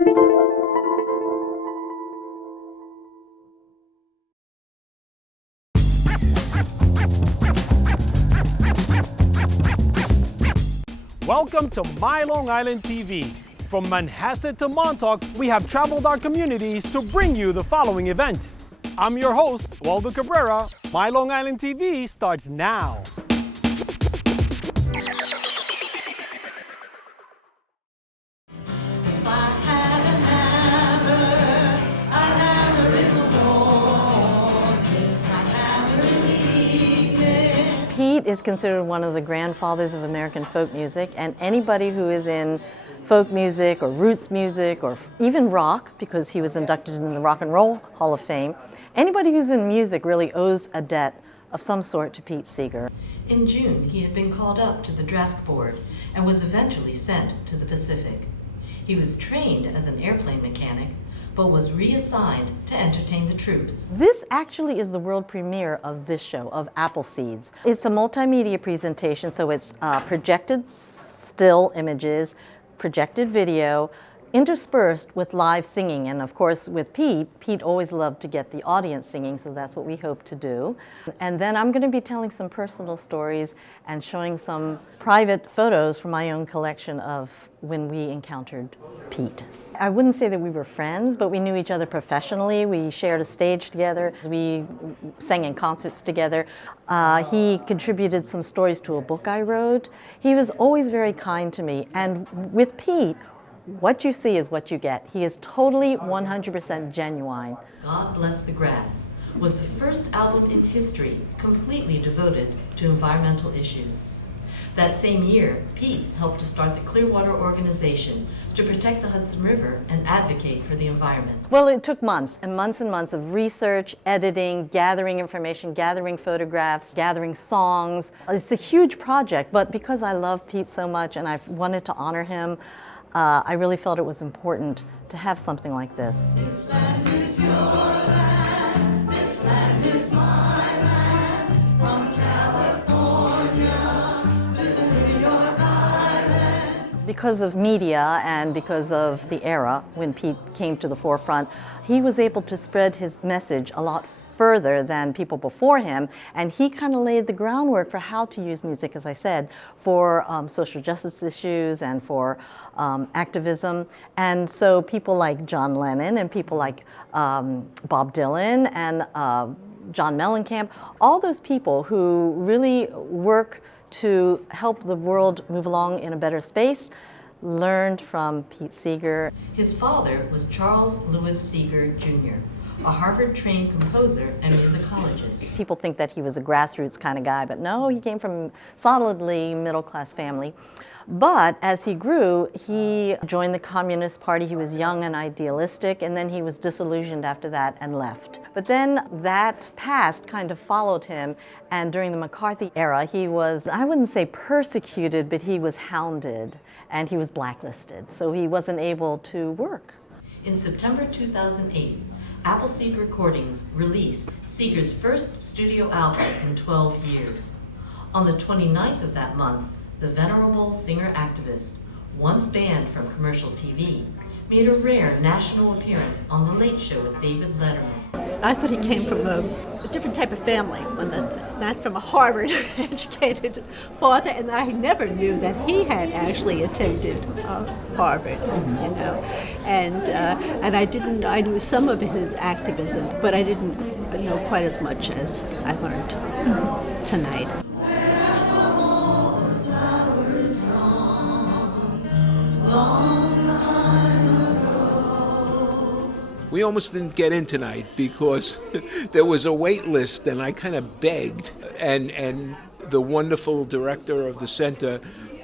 Welcome to My Long Island TV. From Manhasset to Montauk, we have traveled our communities to bring you the following events. I'm your host, Waldo Cabrera. My Long Island TV starts now. Pete is considered one of the grandfathers of American folk music, and anybody who is in folk music or roots music or even rock, because he was inducted in the Rock and Roll Hall of Fame, anybody who's in music really owes a debt of some sort to Pete Seeger. In June, he had been called up to the draft board and was eventually sent to the Pacific. He was trained as an airplane mechanic, but was reassigned to entertain the troops. This actually is the world premiere of this show, of Appleseeds. It's a multimedia presentation, so it's projected still images, projected video, interspersed with live singing. And of course with Pete always loved to get the audience singing, so that's what we hope to do. And then I'm going to be telling some personal stories and showing some private photos from my own collection of when we encountered Pete. I wouldn't say that we were friends, but we knew each other professionally. We shared a stage together. We sang in concerts together. He contributed some stories to a book I wrote. He was always very kind to me. And with Pete, what you see is what you get. He is totally 100% genuine. God Bless the Grass was the first album in history completely devoted to environmental issues. That same year, Pete helped to start the Clearwater Organization to protect the Hudson River and advocate for the environment. Well, it took months and months and months of research, editing, gathering information, gathering photographs, gathering songs. It's a huge project, but because I love Pete so much and I wanted to honor him, I really felt it was important to have something like this. This land is your land, this land is my land, from California to the New York Island. Because of media and because of the era when Pete came to the forefront, he was able to spread his message a lot further than people before him, and he kind of laid the groundwork for how to use music, as I said, for social justice issues and for activism. And so people like John Lennon and people like Bob Dylan and John Mellencamp, all those people who really work to help the world move along in a better space, learned from Pete Seeger. His father was Charles Louis Seeger, Jr., a Harvard-trained composer and musicologist. People think that he was a grassroots kind of guy, but no, he came from a solidly middle-class family. But as he grew, he joined the Communist Party. He was young and idealistic, and then he was disillusioned after that and left. But then that past kind of followed him, and during the McCarthy era, he was, I wouldn't say persecuted, but he was hounded, and he was blacklisted, so he wasn't able to work. In September 2008, Appleseed Recordings released Seeger's first studio album in 12 years. On the 29th of that month, the venerable singer-activist, once banned from commercial TV, made a rare national appearance on The Late Show with David Letterman. I thought he came from a different type of family, not from a Harvard-educated father, and I never knew that he had actually attended Harvard, you know. And I knew some of his activism, but I didn't know quite as much as I learned tonight. We almost didn't get in tonight because there was a wait list, and I kind of begged. And the wonderful director of the center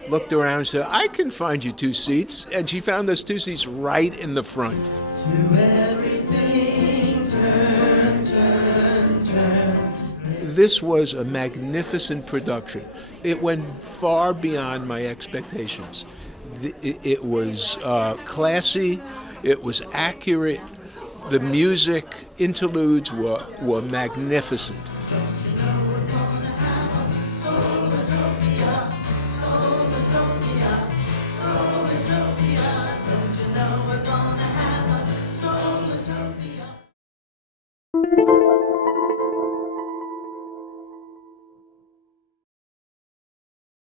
looked around and said, "I can find you 2 seats." And she found us 2 seats right in the front. To everything, turn, turn, turn. This was a magnificent production. It went far beyond my expectations. It was classy, it was accurate. The music interludes were magnificent.